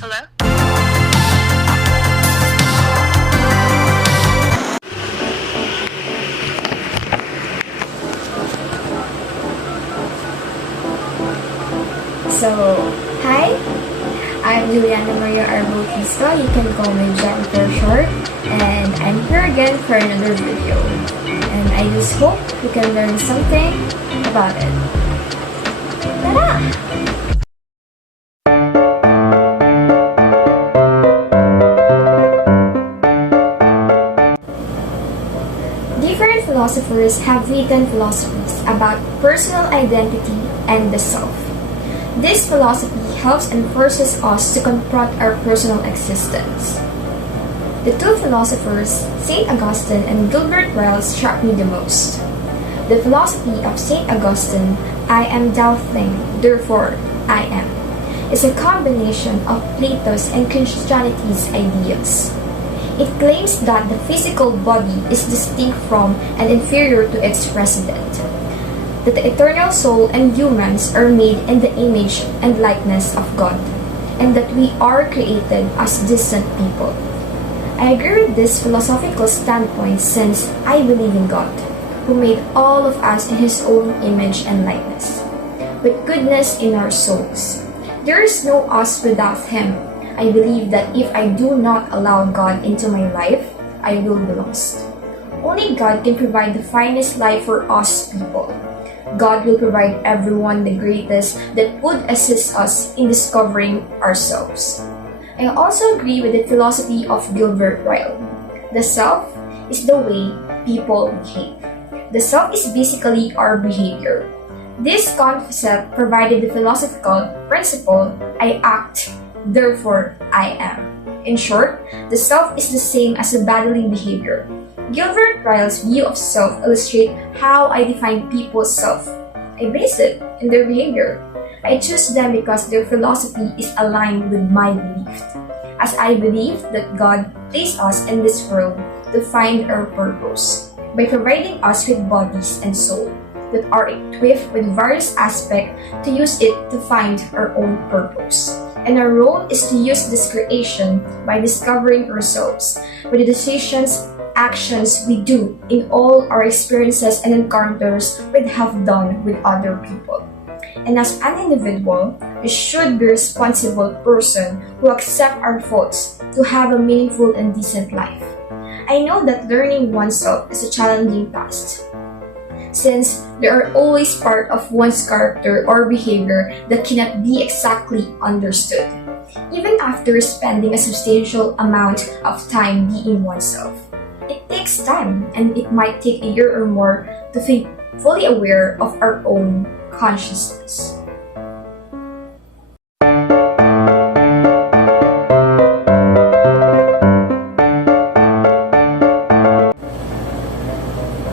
Hello? So, hi, I'm Juliana Maria Bautista. You can call me Jen for short. And I'm here again for another video. And I just hope you can learn something about it. Tada! Different philosophers have written philosophies about personal identity and the self. This philosophy helps and forces us to confront our personal existence. The two philosophers, St. Augustine and Gilbert Ryle, struck me the most. The philosophy of St. Augustine, I am thou thing, therefore I am, is a combination of Plato's and Christianity's ideas. It claims that the physical body is distinct from and inferior to its resident, that the eternal soul and humans are made in the image and likeness of God, and that we are created as decent people. I agree with this philosophical standpoint since I believe in God, who made all of us in His own image and likeness, with goodness in our souls. There is no us without Him. I believe that if I do not allow God into my life, I will be lost. Only God can provide the finest life for us people. God will provide everyone the greatest that would assist us in discovering ourselves. I also agree with the philosophy of Gilbert Ryle. The self is the way people behave. The self is basically our behavior. This concept provided the philosophical principle, I act, therefore I am. In short, the self is the same as a bodily behavior. Gilbert Ryle's view of self illustrates how I define people's self. I base it in their behavior. I choose them because their philosophy is aligned with my belief, as I believe that God placed us in this world to find our purpose by providing us with bodies and soul that are equipped with various aspects to use it to find our own purpose. And our role is to use this creation by discovering ourselves with the decisions, actions we do in all our experiences and encounters we have done with other people. And as an individual, we should be a responsible person who accept our faults to have a meaningful and decent life. I know that learning oneself is a challenging task, since there are always parts of one's character or behavior that cannot be exactly understood, even after spending a substantial amount of time being oneself. It takes time, and it might take a year or more to be fully aware of our own consciousness.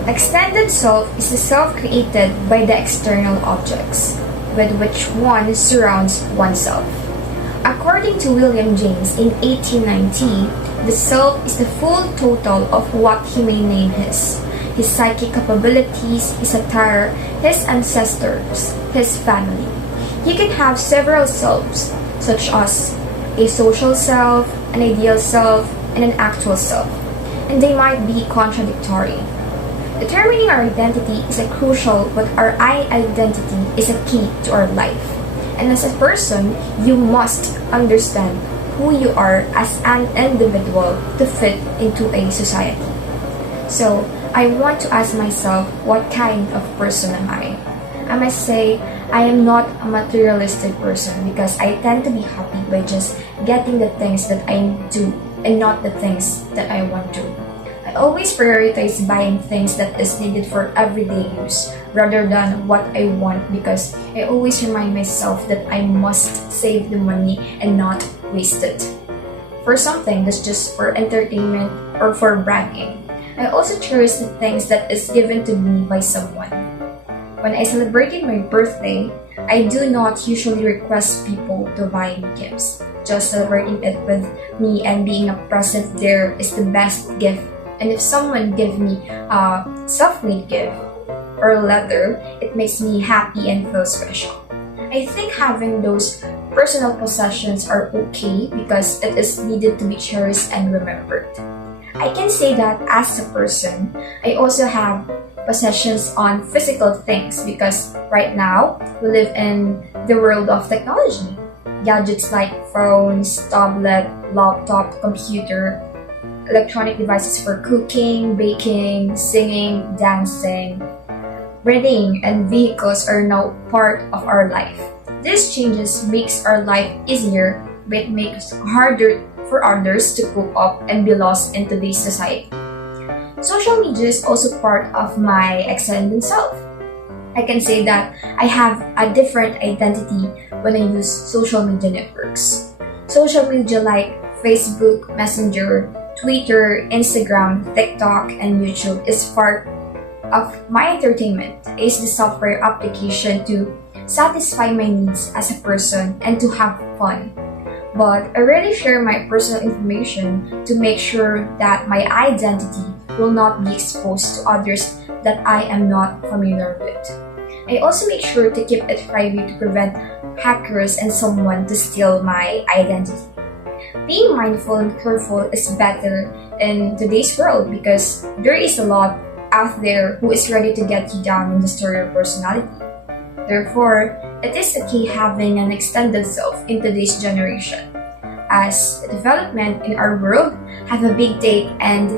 Extended self is the self created by the external objects with which one surrounds oneself. According to William James in 1890, the self is the full total of what he may name his psychic capabilities, his attire, his ancestors, his family. He can have several selves, such as a social self, an ideal self, and an actual self, and they might be contradictory. Determining our identity is a crucial, but our identity is a key to our life. And as a person, you must understand who you are as an individual to fit into a society. So, I want to ask myself, what kind of person am I? I must say, I am not a materialistic person because I tend to be happy by just getting the things that I do and not the things that I want to. I always prioritize buying things that is needed for everyday use rather than what I want because I always remind myself that I must save the money and not waste it for something that's just for entertainment or for bragging. I also cherish the things that is given to me by someone. When I celebrated my birthday, I do not usually request people to buy me gifts. Just celebrating it with me and being a present there is the best gift. And if someone gives me a self-made gift or a letter, it makes me happy and feel special. I think having those personal possessions are okay because it is needed to be cherished and remembered. I can say that as a person, I also have possessions on physical things because right now we live in the world of technology. Gadgets like phones, tablet, laptop, computer, electronic devices for cooking, baking, singing, dancing, reading, and vehicles are now part of our life. These changes makes our life easier but makes it harder for others to cope up and be lost in today's society. Social media is also part of my extended self. I can say that I have a different identity when I use social media networks. Social media like Facebook, Messenger, Twitter, Instagram, TikTok, and YouTube is part of my entertainment. It's the software application to satisfy my needs as a person and to have fun. But I rarely share my personal information to make sure that my identity will not be exposed to others that I am not familiar with. I also make sure to keep it private to prevent hackers and someone to steal my identity. Being mindful and careful is better in today's world because there is a lot out there who is ready to get you down and destroy your personality. Therefore, it is okay having an extended self in today's generation, as the development in our world have a big take and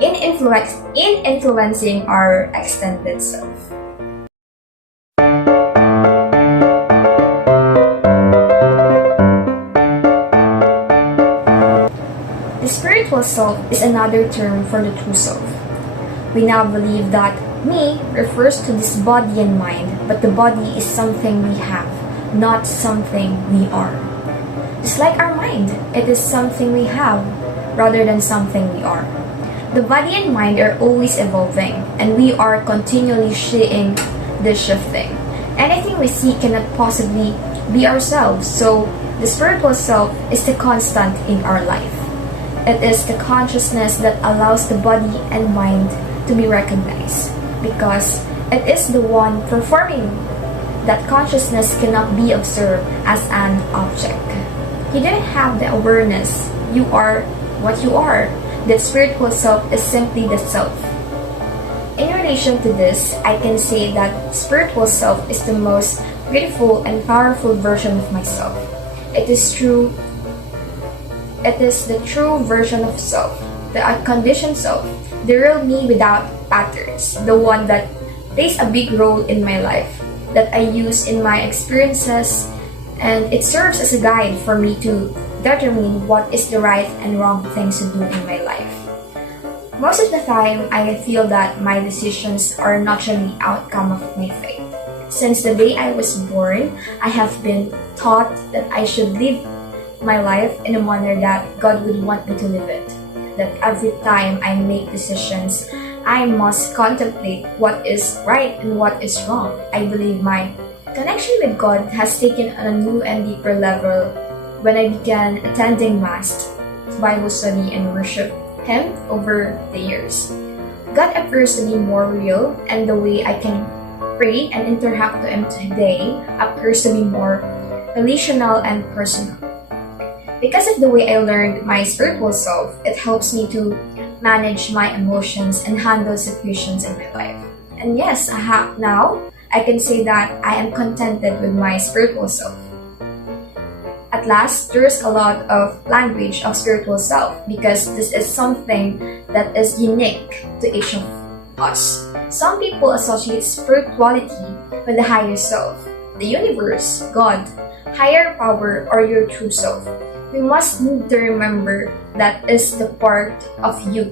in influencing our extended self. The spiritual self is another term for the true self. We now believe that me refers to this body and mind, but the body is something we have, not something we are. Just like our mind, it is something we have rather than something we are. The body and mind are always evolving, and we are continually seeing this shifting. Anything we see cannot possibly be ourselves, so the spiritual self is the constant in our life. It is the consciousness that allows the body and mind to be recognized, because it is the one performing. That consciousness cannot be observed as an object. You don't have the awareness. You are what you are. The spiritual self is simply the self. In relation to this, I can say that spiritual self is the most beautiful and powerful version of myself. It is true. It is the true version of self, the unconditioned self, the real me without patterns, the one that plays a big role in my life, that I use in my experiences, and it serves as a guide for me to determine what is the right and wrong things to do in my life. Most of the time, I feel that my decisions are naturally outcome of my faith. Since the day I was born, I have been taught that I should live my life in a manner that God would want me to live it. That every time I make decisions, I must contemplate what is right and what is wrong. I believe my connection with God has taken on a new and deeper level when I began attending Mass, Bible study, and worship Him over the years. God appears to be more real, and the way I can pray and interact with Him today appears to be more relational and personal. Because of the way I learned my spiritual self, it helps me to manage my emotions and handle situations in my life. And yes, now I can say that I am contented with my spiritual self. At last, there's a lot of language of spiritual self because this is something that is unique to each of us. Some people associate spirituality with the higher self, the universe, God, higher power, or your true self. We must need to remember that is the part of you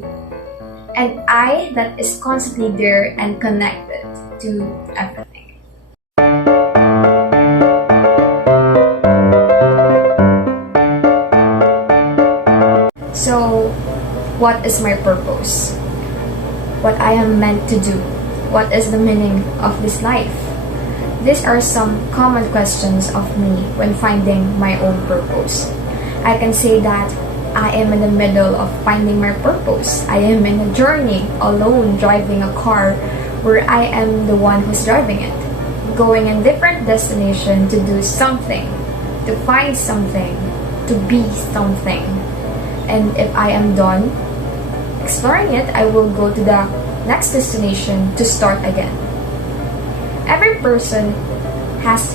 and I that is constantly there and connected to everything. So, what is my purpose? What I am meant to do? What is the meaning of this life? These are some common questions of me when finding my own purpose. I can say that I am in the middle of finding my purpose. I am in a journey alone driving a car where I am the one who's driving it, going in different destination to do something to find something, to be something. And if I am done exploring it, I will go to the next destination to start again. Every person has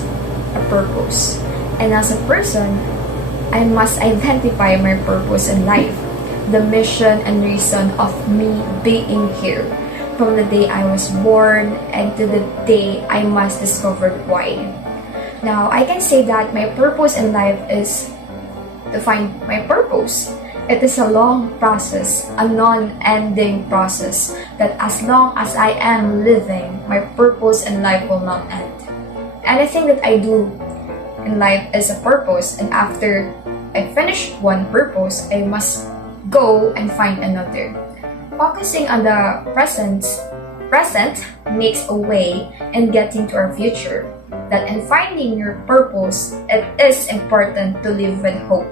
a purpose, and as a person, I must identify my purpose in life, the mission and reason of me being here, from the day I was born and to the day I must discover why. Now, I can say that my purpose in life is to find my purpose. It is a long process, a non-ending process, that as long as I am living, my purpose in life will not end. Anything that I do in life is a purpose, and after I finish one purpose, I must go and find another. Focusing on the present makes a way in getting to our future. That in finding your purpose, it is important to live with hope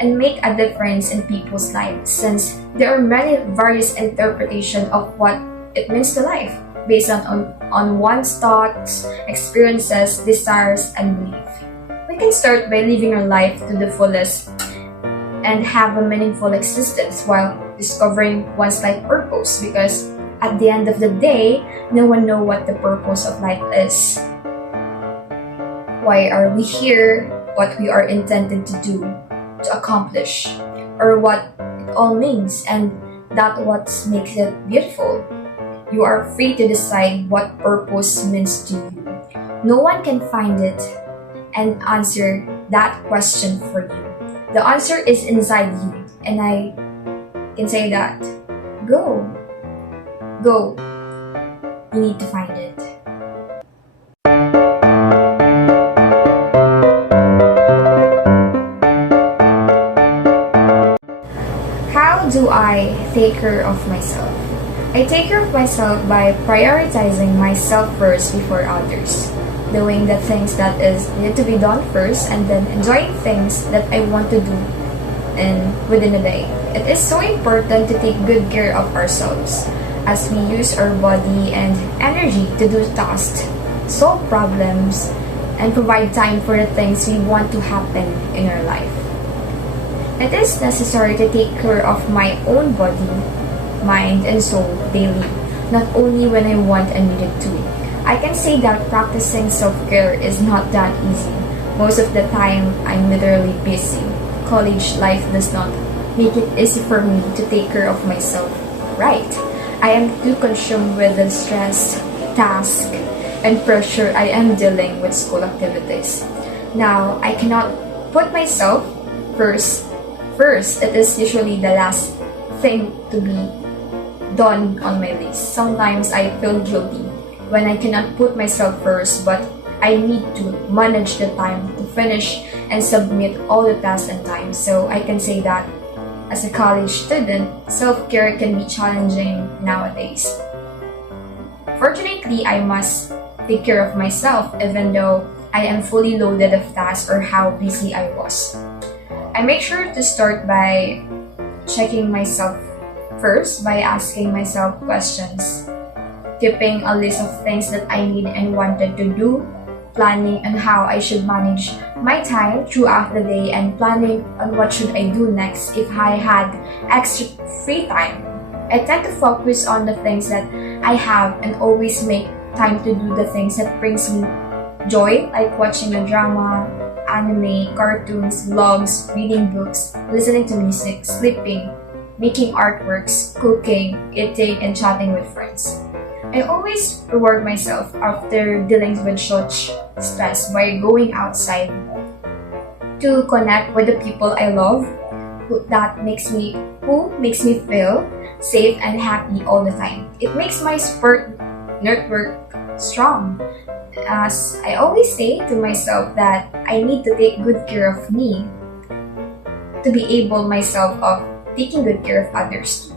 and make a difference in people's lives, since there are many various interpretations of what it means to life based on one's thoughts, experiences, desires, and belief. We can start by living our life to the fullest and have a meaningful existence while discovering one's life purpose, because at the end of the day, no one knows what the purpose of life is. Why are we here? What we are intended to do, to accomplish, or what it all means, and that what makes it beautiful. You are free to decide what purpose means to you. No one can find it and answer that question for you. The answer is inside you, and I can say that go. You need to find it. How do I take care of myself? I take care of myself by prioritizing myself first before others, doing the things that need to be done first, and then enjoying things that I want to do within a day. It is so important to take good care of ourselves, as we use our body and energy to do tasks, solve problems, and provide time for the things we want to happen in our life. It is necessary to take care of my own body, mind, and soul daily, not only when I want and need it to. I can say that practicing self-care is not that easy. Most of the time, I'm literally busy. College life does not make it easy for me to take care of myself right. I am too consumed with the stress, task, and pressure I am dealing with school activities. Now, I cannot put myself first. It is usually the last thing to be done on my list. Sometimes I feel guilty when I cannot put myself first, but I need to manage the time to finish and submit all the tasks in time. So I can say that as a college student, self-care can be challenging nowadays. Fortunately, I must take care of myself even though I am fully loaded of tasks or how busy I was. I make sure to start by checking myself first by asking myself questions, keeping a list of things that I need and wanted to do, planning on how I should manage my time throughout the day, and planning on what should I do next if I had extra free time. I tend to focus on the things that I have and always make time to do the things that brings me joy, like watching a drama, anime, cartoons, vlogs, reading books, listening to music, sleeping, making artworks, cooking, eating, and chatting with friends. I always reward myself after dealing with such stress by going outside to connect with the people I love, who makes me feel safe and happy all the time. It makes my support network strong. As I always say to myself that I need to take good care of me to be able myself of taking good care of others too.